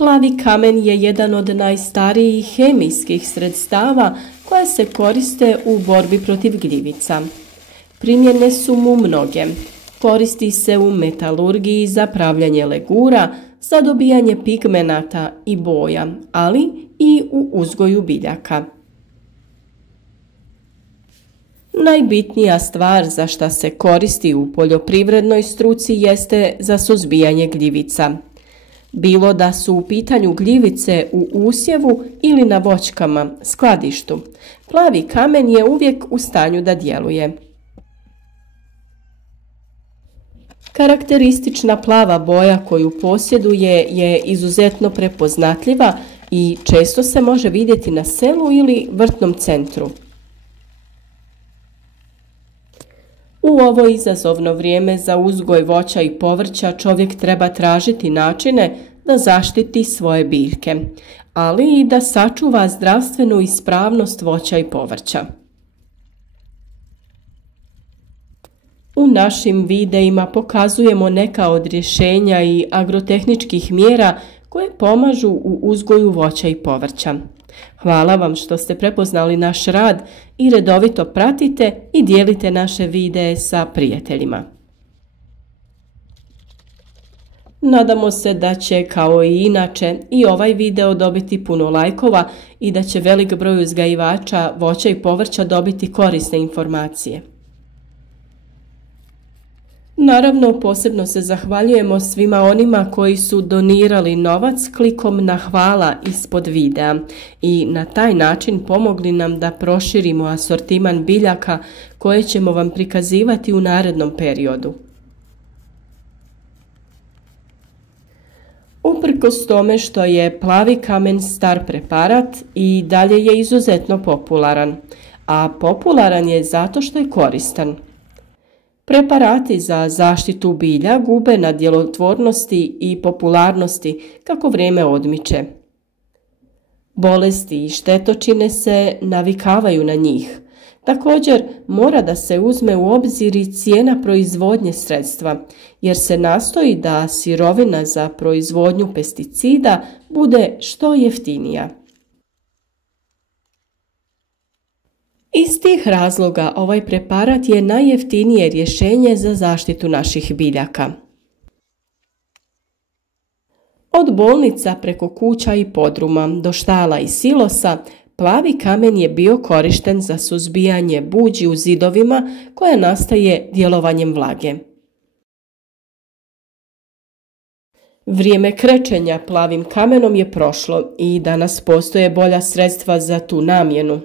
Plavi kamen je jedan od najstarijih hemijskih sredstava koja se koriste u borbi protiv gljivica. Primjene su mu mnoge. Koristi se u metalurgiji za pravljanje legura, za dobijanje pigmenata i boja, ali i u uzgoju biljaka. Najbitnija stvar za šta se koristi u poljoprivrednoj struci jeste za suzbijanje gljivica. Bilo da su u pitanju gljivice u usjevu ili na voćkama, skladištu, plavi kamen je uvijek u stanju da djeluje. Karakteristična plava boja koju posjeduje je izuzetno prepoznatljiva i često se može vidjeti na selu ili vrtnom centru. U ovo izazovno vrijeme za uzgoj voća i povrća čovjek treba tražiti načine da zaštiti svoje biljke, ali i da sačuva zdravstvenu ispravnost voća i povrća. U našim videima pokazujemo neka od rješenja i agrotehničkih mjera koje pomažu u uzgoju voća i povrća. Hvala vam što ste prepoznali naš rad i redovito pratite i dijelite naše videe sa prijateljima. Nadamo se da će, kao i inače, i ovaj video dobiti puno lajkova i da će velik broj uzgajivača voća i povrća dobiti korisne informacije. Naravno, posebno se zahvaljujemo svima onima koji su donirali novac klikom na hvala ispod videa i na taj način pomogli nam da proširimo asortiman biljaka koje ćemo vam prikazivati u narednom periodu. Uprkos tome što je plavi kamen star preparat i dalje je izuzetno popularan, a popularan je zato što je koristan. Preparati za zaštitu bilja gube na djelotvornosti i popularnosti kako vrijeme odmiče. Bolesti i štetočine se navikavaju na njih. Također mora da se uzme u obzir i cijena proizvodnje sredstva, jer se nastoji da sirovina za proizvodnju pesticida bude što jeftinija. Iz tih razloga ovaj preparat je najjeftinije rješenje za zaštitu naših biljaka. Od bolnica preko kuća i podruma do štala i silosa, plavi kamen je bio korišten za suzbijanje buđi u zidovima koja nastaje djelovanjem vlage. Vrijeme krečenja plavim kamenom je prošlo i danas postoje bolja sredstva za tu namjenu.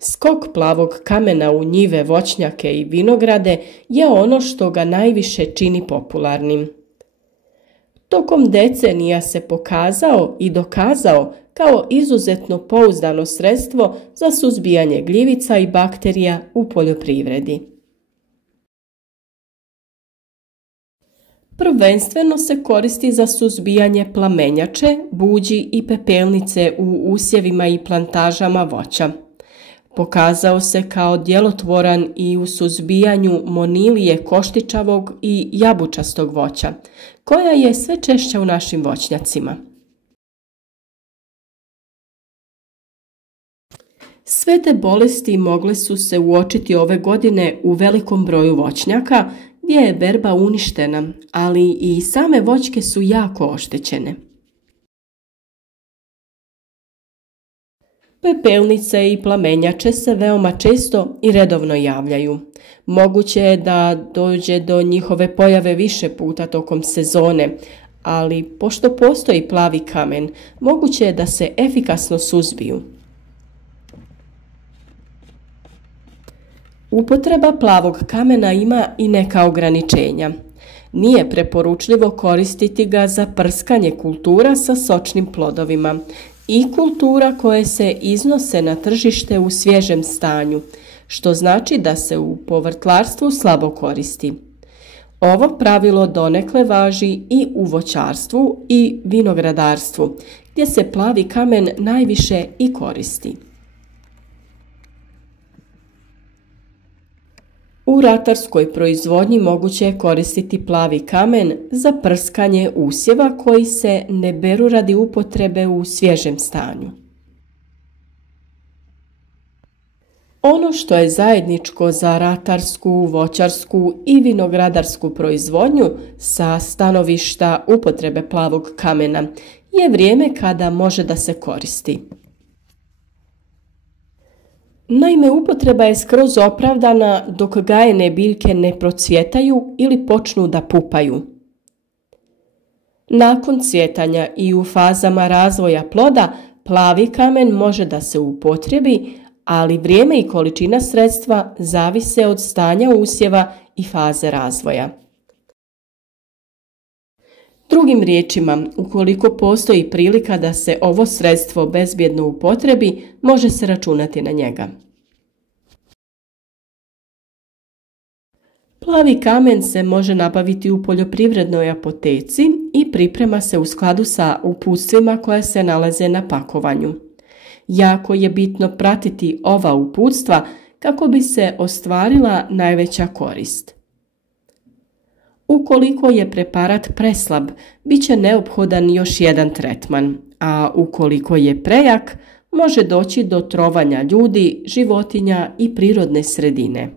Skok plavog kamena u njive, voćnjake i vinograde je ono što ga najviše čini popularnim. Tokom decenija se pokazao i dokazao kao izuzetno pouzdano sredstvo za suzbijanje gljivica i bakterija u poljoprivredi. Prvenstveno se koristi za suzbijanje plamenjače, buđi i pepelnice u usjevima i plantažama voća. Pokazao se kao djelotvoran i u suzbijanju monilije koštičavog i jabučastog voća, koja je sve češća u našim voćnjacima. Sve te bolesti mogle su se uočiti ove godine u velikom broju voćnjaka, gdje je berba uništena, ali i same voćke su jako oštećene. Pepelnice i plamenjače se veoma često i redovno javljaju. Moguće je da dođe do njihove pojave više puta tokom sezone, ali pošto postoji plavi kamen, moguće je da se efikasno suzbiju. Upotreba plavog kamena ima i neka ograničenja. Nije preporučljivo koristiti ga za prskanje kultura sa sočnim plodovima i kultura koje se iznose na tržište u svježem stanju, što znači da se u povrtlarstvu slabo koristi. Ovo pravilo donekle važi i u voćarstvu i vinogradarstvu, gdje se plavi kamen najviše i koristi. U ratarskoj proizvodnji moguće je koristiti plavi kamen za prskanje usjeva koji se ne beru radi upotrebe u svježem stanju. Ono što je zajedničko za ratarsku, voćarsku i vinogradarsku proizvodnju sa stanovišta upotrebe plavog kamena je vrijeme kada može da se koristi. Naime, upotreba je skroz opravdana dok gajene biljke ne procvjetaju ili počnu da pupaju. Nakon cvjetanja i u fazama razvoja ploda, plavi kamen može da se upotrijebi, ali vrijeme i količina sredstva zavise od stanja usjeva i faze razvoja. Drugim riječima, ukoliko postoji prilika da se ovo sredstvo bezbjedno upotrebi, može se računati na njega. Plavi kamen se može nabaviti u poljoprivrednoj apoteci i priprema se u skladu sa uputstvima koja se nalaze na pakovanju. Jako je bitno pratiti ova uputstva kako bi se ostvarila najveća korist. Ukoliko je preparat preslab, bit će neophodan još jedan tretman, a ukoliko je prejak, može doći do trovanja ljudi, životinja i prirodne sredine.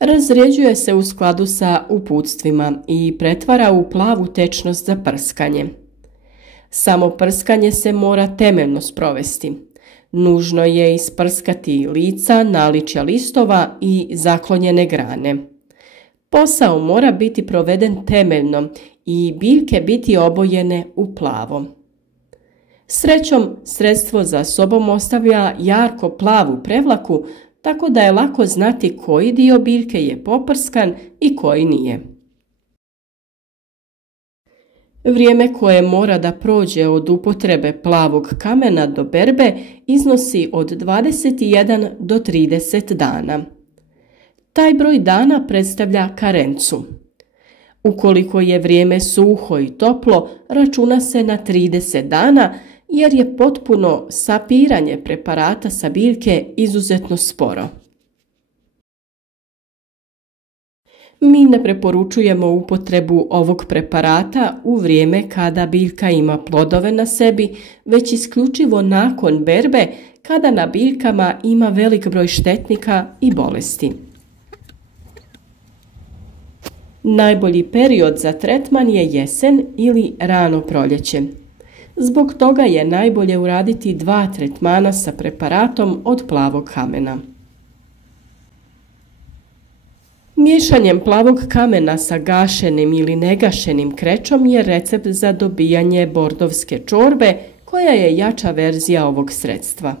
Razrjeđuje se u skladu sa uputstvima i pretvara u plavu tečnost za prskanje. Samo prskanje se mora temeljno sprovesti. Nužno je isprskati lica, naličja listova i zaklonjene grane. Posao mora biti proveden temeljno i biljke biti obojene u plavo. Srećom, sredstvo za sobom ostavlja jarko plavu prevlaku, tako da je lako znati koji dio biljke je poprskan i koji nije. Vrijeme koje mora da prođe od upotrebe plavog kamena do berbe iznosi od 21 do 30 dana. Taj broj dana predstavlja karencu. Ukoliko je vrijeme suho i toplo, računa se na 30 dana jer je potpuno sapiranje preparata sa biljke izuzetno sporo. Mi ne preporučujemo upotrebu ovog preparata u vrijeme kada biljka ima plodove na sebi, već isključivo nakon berbe kada na biljkama ima velik broj štetnika i bolesti. Najbolji period za tretman je jesen ili rano proljeće. Zbog toga je najbolje uraditi 2 tretmana sa preparatom od plavog kamena. Miješanjem plavog kamena sa gašenim ili negašenim krečom je recept za dobijanje bordovske čorbe, koja je jača verzija ovog sredstva.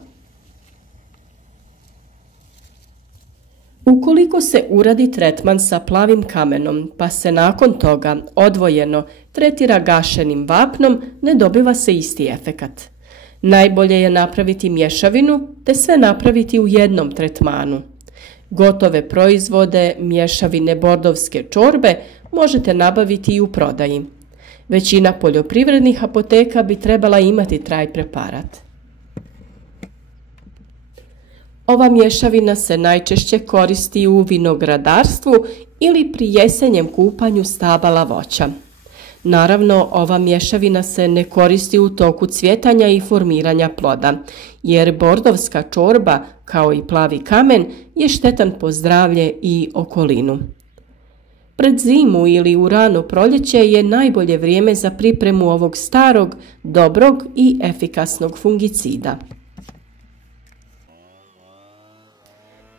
Ukoliko se uradi tretman sa plavim kamenom, pa se nakon toga odvojeno tretira gašenim vapnom, ne dobiva se isti efekat. Najbolje je napraviti mješavinu te sve napraviti u jednom tretmanu. Gotove proizvode, mješavine bordovske čorbe možete nabaviti i u prodaji. Većina poljoprivrednih apoteka bi trebala imati taj preparat. Ova mješavina se najčešće koristi u vinogradarstvu ili pri jesenjem kupanju stabala voća. Naravno, ova mješavina se ne koristi u toku cvjetanja i formiranja ploda, jer bordovska čorba, kao i plavi kamen, je štetan po zdravlje i okolinu. Pred zimu ili u rano proljeće je najbolje vrijeme za pripremu ovog starog, dobrog i efikasnog fungicida.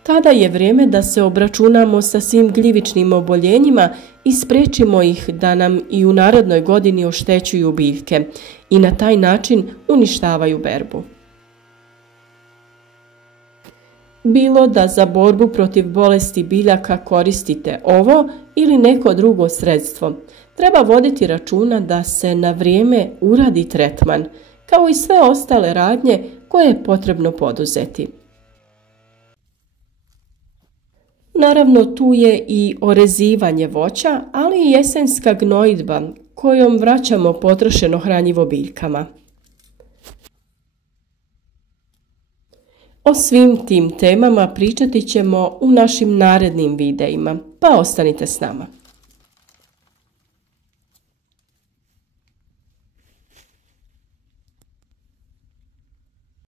Tada je vrijeme da se obračunamo sa svim gljivičnim oboljenjima i spriječimo ih da nam i u narednoj godini oštećuju biljke i na taj način uništavaju berbu. Bilo da za borbu protiv bolesti biljaka koristite ovo ili neko drugo sredstvo, treba voditi računa da se na vrijeme uradi tretman, kao i sve ostale radnje koje je potrebno poduzeti. Naravno, tu je i orezivanje voća, ali i jesenska gnojidba kojom vraćamo potrošeno hranjivo biljkama. O svim tim temama pričati ćemo u našim narednim videima, pa ostanite s nama.